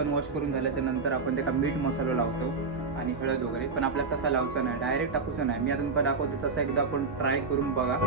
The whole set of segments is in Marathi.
चिकन वॉश करून झाल्याच्या नंतर आपण त्याला मीठ मसाला लावतो आणि हळद वगैरे, पण आपल्याला तसा लावचा नाही, डायरेक्ट टाकूचा नाही. मी आता तुमका दाखवते तसं, एकदा आपण ट्राय करून बघा.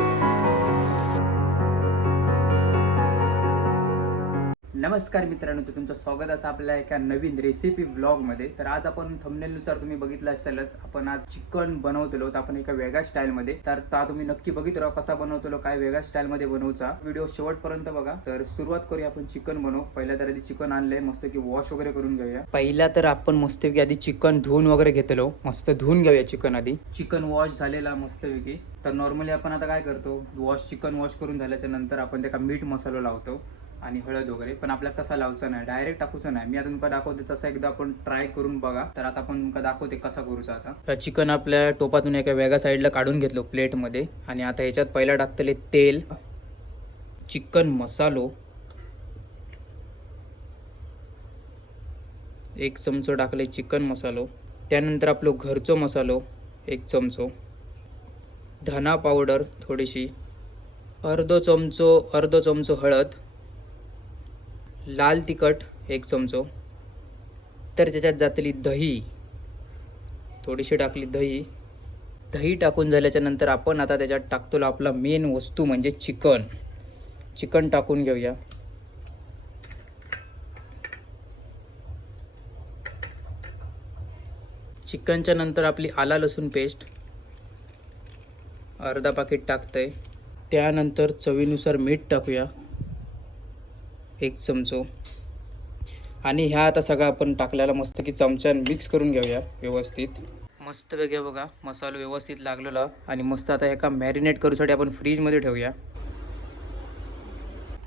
नमस्कार मित्रांनो, तर तुमचं स्वागत असं आपल्या एका नवीन रेसिपी व्लॉगमध्ये. तर आज आपण थंबनेलनुसार तुम्ही बघितलं असेलच, आपण आज चिकन बनवतलो. तर आपण एका वेगळ्या स्टाईलमध्ये, तर ता तुम्ही नक्की बघित राहा कसा बनवतलो, काय वेगळ्या स्टाईलमध्ये बनवचा. व्हिडिओ शेवटपर्यंत बघा. तर सुरुवात करूया आपण चिकन बनवू. पहिल्या तर आधी चिकन आणलंय, मस्त की वॉश वगैरे करून घेऊया. पहिला तर आपण मस्तपैकी आधी चिकन धुवून वगैरे घेतलो, मस्त धुवून घेऊया चिकन आधी. चिकन वॉश झालेला मस्तपैकी. तर नॉर्मली आपण आता काय करतो, चिकन वॉश करून झाल्याच्या नंतर आपण त्याला मीठ मसाला लावतो आणि हळद वगैरे, पण आपल्याला तसा लावचा नाही, डायरेक्ट टाकूचा नाही. मी आता तुमका दाखवते तसं, एकदा आपण ट्राय करून बघा. तर आता आपण तुमका दाखवते कसा करूचा. आता चिकन आपल्या टोपातून एका वेगळ्या साईडला काढून घेतलो प्लेटमध्ये, आणि आता ह्याच्यात पहिला टाकतले तेल, चिकन मसालो 1 चमचो टाकले, चिकन मसालो. त्यानंतर आपलो घरचो मसालो 1 चमचो, धना पावडर थोडीशी, अर्धो चमचो हळद, लाल तिखट 1 चमचो. तर त्याच्यात जातली दही, थोडीशी टाकली दही टाकून झाल्याच्या नंतर आपण आता त्याच्यात टाकतो आपला मेन वस्तू म्हणजे चिकन टाकून घेऊया. चिकनच्या नंतर आपली आला लसूण पेस्ट अर्धा पाकिट टाकतंय. त्यानंतर चवीनुसार मीठ टाकूया 1 चमचो, आणि ह्या आता सगळं आपण टाकलेला मस्त की चमच्याने मिक्स करून घेऊया व्यवस्थित. मस्त वेगळ्या बघा, मसाला व्यवस्थित लागलेला, आणि मस्त आता एका मॅरिनेट करूसाठी आपण फ्रीजमध्ये ठेवूया.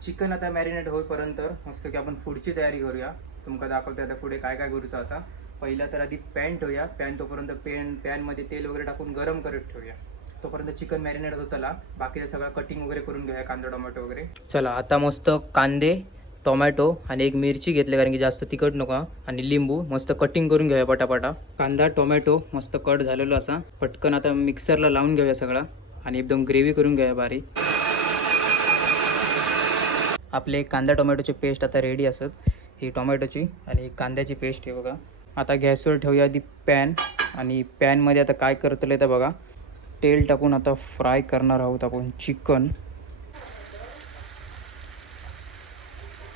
चिकन आता मॅरिनेट होईपर्यंत मस्त की आपण पुढची तयारी करूया. तुमका दाखवते आता पुढे काय काय करूचं. आता पहिला तर आधी पॅन ठेवूया. तोपर्यंत पॅनमध्ये तेल वगैरे टाकून गरम करत ठेवूया. तोपर्यंत चिकन मॅरिनेट होताला बाकीचं सगळं कटिंग वगैरे करून घेऊया, कांदा टोमॅटो वगैरे. चला आता मस्त कांदे, टोमॅटो आणि एक मिरची घेतली, कारण की जास्त तिखट नको, आणि लिंबू मस्त कटिंग करून घेऊया पटापटा. कांदा टोमॅटो मस्त कट झालेलो असा, पटकन आता मिक्सरला लावून घेऊया सगळा, आणि एकदम ग्रेव्ही करून घेऊया बारीक. आपले कांदा टोमॅटोची पेस्ट आता रेडी असत, ही टोमॅटोची आणि कांद्याची पेस्ट आहे बघा. आता गॅसवर ठेवूया आधी पॅन, आणि पॅनमध्ये आता काय करतले तर बघा, तेल टाकून आता फ्राय करणार आहोत आपण चिकन.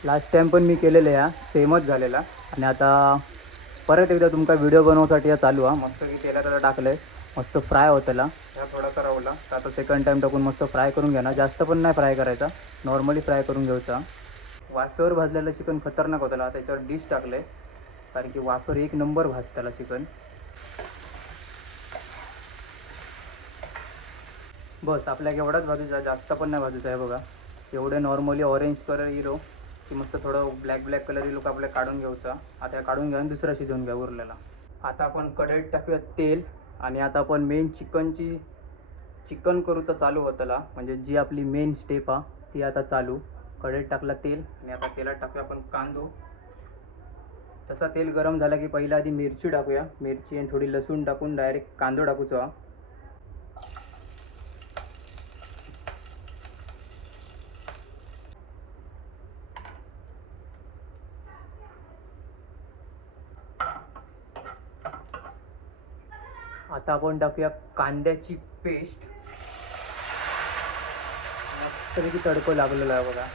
लास्ट टाइम पण मी केलेलं, ह्या सेमच झालेला, आणि आता परत एकदा तुमका व्हिडिओ बनवण्यासाठी चालू मस्त की तेलात आता टाकलं मस्त फ्राय होताला. ह्या थोडासा राहला, तर आता सेकंड टाइम टाकून मस्त फ्राय करून घ्या ना, जास्त पण नाही फ्राय करायचा, नॉर्मली फ्राय करून घ्यायचा. वाफेवर भाजलेलं चिकन खतरनाक होताला, त्याच्यावर डिश टाकले, कारण की वाफेवर एक नंबर भाजताला चिकन. बस आपल्याला एवढाच भाजूचा आहे, जास्त पण नाही भाजूचा आहे बघा. एवढे नॉर्मली ऑरेंज कलर येलो की मस्त थोडं ब्लॅक कलर येलो का आपल्याला काढून घ्यायचा. आता काढून घ्या आणि दुसरा शिजवून घ्या उरलेला. आता आपण कढईत टाकूया तेल, आणि आता आपण मेन चिकन करूचा चालू होताला, म्हणजे जी आपली मेन स्टेप ती आता चालू. कढईत टाकला तेल, आणि आता तेलात टाकूया आपण कांदो. तसा तेल गरम झाला की पहिला आधी मिरची टाकूया, मिरची आणि थोडी लसूण टाकून डायरेक्ट कांदो टाकूचा. आता आपण टाकूया कांद्याची पेस्ट, मस्तपैकी तडको लागलेला आहे बघा.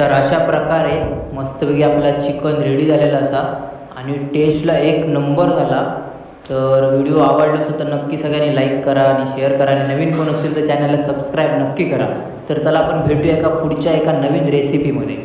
तर अशा प्रकारे मस्तपैकी आपला चिकन रेडी झालेला असा आणि टेस्टला एक नंबर झाला. तर व्हिडिओ आवडला असेल तर नक्की सगळ्यांनी लाईक करा आणि शेअर करा आणि नवीन कोण असतील तर चॅनलला सबस्क्राईब नक्की करा. तर चला आपण भेटूया एका पुढच्या एका नवीन रेसिपीमध्ये.